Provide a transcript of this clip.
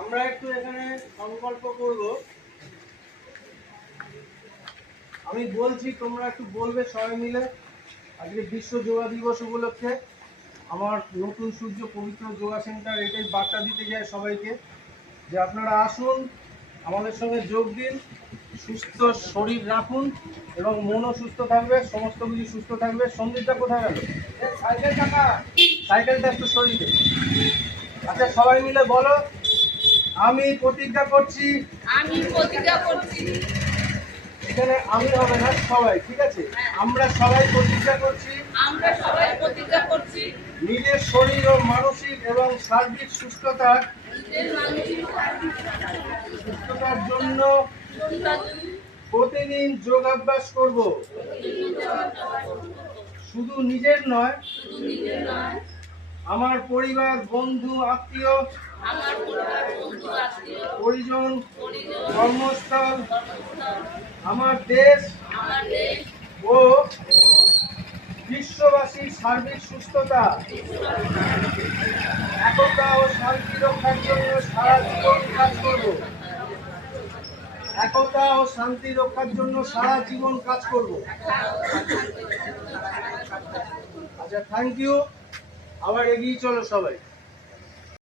আমরা একটু এখানে সংকল্প করব। আমি বলছি, তোমরা একটু বলবে সবাই মিলে। আজকে বিশ্ব যোগা দিবস উপলক্ষে আমার নতুন সূর্য পবিত্র যোগা সেন্টার এটাই বার্তা দিতে যায় সবাইকে, যে আপনারা আসুন, আমাদের সঙ্গে যোগ দিন, সুস্থ শরীর রাখুন এবং মনও সুস্থ থাকবে, সমস্ত কিছু সুস্থ থাকবে। সঙ্গীতটা কোথায় গেল? সাইকেলটা একটু শরীরে। আচ্ছা, সবাই মিলে বলো, আমি প্রতিজ্ঞা করছি। এখানে আমি হবে না, সবাই, ঠিক আছে? আমরা সবাই প্রতিজ্ঞা করছি নিজের শরীর ও মানসিক এবং সার্বিক সুস্থতার জন্য প্রতিদিন যোগাভ্যাস করব। শুধু নিজের নয়, আমার পরিবার, বন্ধু, আত্মীয় পরিজন, কর্মস্থল, আমার দেশ ও বিশ্ববাসীর সার্বিক সুস্থতা, একতা ও শান্তি রক্ষার জন্য সারা জীবন কাজ করব। একতা ও শান্তি রক্ষার জন্য সারা জীবন কাজ করব। আচ্ছা, থ্যাংক ইউ। আবার এগিয়ে চলো সবাই।